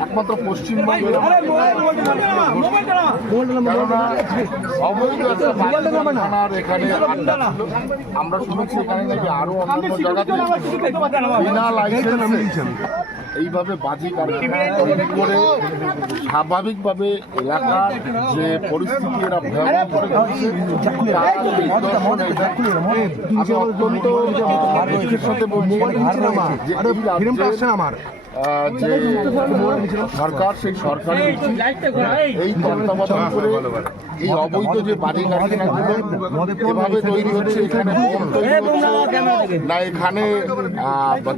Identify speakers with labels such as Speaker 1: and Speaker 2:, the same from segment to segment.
Speaker 1: একমাত্র পশ্চিমবঙ্গের আমরা শুনেছি এখানে নাকি আরও অন্যান্য জায়গাতে বিনা লাইসেন্সে এইভাবে বাজি কারখানা করে স্বাভাবিকভাবে এলাকার যে পরিস্থিতি এরা ভয়াবহ করে। আমি অত্যন্ত সাথে বলছি যে
Speaker 2: আমার?
Speaker 1: যে সরকার সেই সরকার এই তত্ত্বাবধান করে এই অবৈধ যে বাড়ি কারখানাগুলো এভাবে তৈরি হচ্ছে এখানে না এখানে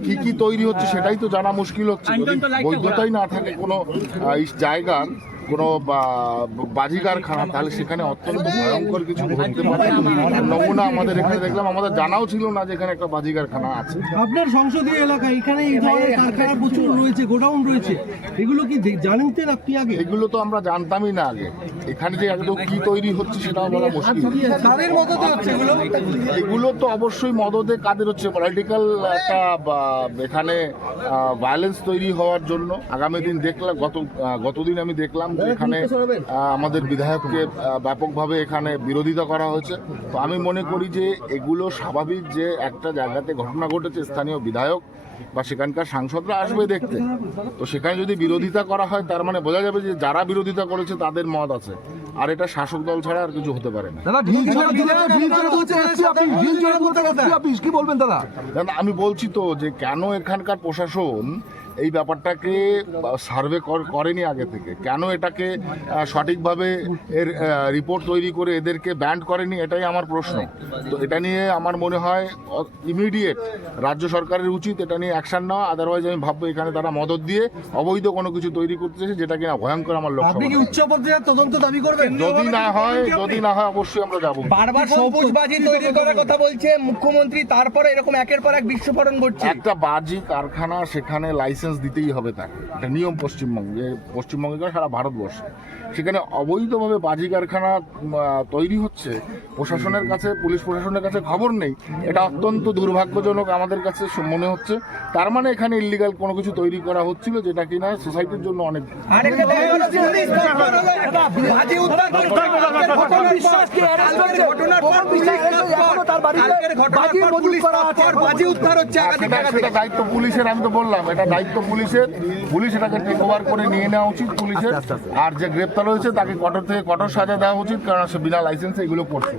Speaker 1: কি কি তৈরি হচ্ছে সেটাই তো জানা মুশকিল হচ্ছে। বৈধতাই না থাকে কোনো জায়গার কোনো বা- বাজি কারখানা তাহলে সেখানে অত্যন্ত ভয়ঙ্কর কিছু ঘটতে পারে। নমুনা আমাদের এখানে দেখলাম আমাদের জানাও ছিল না যে এখানে একটা বাজি কারখানা আছে।
Speaker 3: আপনার সংসদীয় এলাকা এখানে এই ধরনের কারখানা প্রচুর রয়েছে গোডাউন রয়েছে। এগুলো কি জানতেন আপনি আগে?
Speaker 1: এগুলো তো আমরা জানতামই না আগে। এখানে যে একদম কি তৈরি হচ্ছে সেটাও বলা মুশকিল।
Speaker 3: তাদের মদতে হচ্ছে এগুলো?
Speaker 1: এগুলো তো অবশ্যই মদতে কাদের হচ্ছে? পলিটিক্যাল একটা বা, এখানে ভায়োলেন্স তৈরি হওয়ার জন্য। আগামী দিন দেখলাম গত গতদিন আমি দেখলাম যে এখানে আমাদের বিধায়ককে ব্যাপকভাবে এখানে বিরোধিতা করা হয়েছে। তো আমি মনে করি যে এগুলো স্বাভাবিক যে একটা জায়গাতে ঘটনা ঘটেছে স্থানীয় বিধায়ক বা সেখানকার সাংসদরা আসবে দেখতে। তো সেখানে যদি বিরোধিতা করা হয় তার মানে বোঝা যাবে যে যারা বিরোধিতা করেছে তাদের মত আছে। আর এটা শাসক দল ছাড়া আর কিছু হতে পারে না, আমি বলছি তো যে কেন এখানকার প্রশাসন এই ব্যাপারটাকে সার্ভে করেনি আগে থেকে। কেন এটাকে সঠিকভাবে এর রিপোর্ট তৈরি করে এদেরকে ব্যান্ড করেনি এটাই আমার প্রশ্ন। তো এটা নিয়ে আমার মনে হয় ইমিডিয়েট রাজ্য সরকারের উচিত এটা নিয়ে অ্যাকশন নেওয়া। আদারওয়াইজ আমি ভাববো এখানে তারা মদত দিয়ে অবৈধ কোনো কিছু তৈরি করতেছে যেটা কিনা ভয়ঙ্কর আমার লক্ষ্য
Speaker 3: তদন্ত দাবি করবেন?
Speaker 1: যদি না হয় যদি না হয় অবশ্যই আমরা যাব।
Speaker 4: বারবার সবুজ বাজি তৈরি করার কথা বলছে মুখ্যমন্ত্রী তারপরে এরকম একের পর এক বিস্ফোরণ ঘটছে।
Speaker 1: একটা বাজি কারখানা সেখানে লাইসেন্স দিতেই হবে তাকে এটা নিয়ম পশ্চিমবঙ্গে পশ্চিমবঙ্গে কেন সারা ভারতবর্ষে সেখানে অবৈধভাবে বাজি কারখানা তৈরি হচ্ছে প্রশাসনের কাছে পুলিশ প্রশাসনের কাছে খবর নেই এটা অত্যন্ত দুর্ভাগ্যজনক আমাদের কাছে মনে হচ্ছে তার মানে এখানে ইলিগাল কোনো কিছু তৈরি করা হচ্ছিল যেটা কিনা সোসাইটির জন্য অনেক দায়িত্ব পুলিশের আমি তো বললাম এটা দায়িত্ব পুলিশের পুলিশ এটাকে টেক ওভার করে নিয়ে নেওয়া উচিত পুলিশের আর যে গ্রেপ্তার হয়েছে তাকে কঠোর থেকে কঠোর সাজা দেওয়া উচিত কারণ সে বিনা লাইসেন্স এগুলো করছে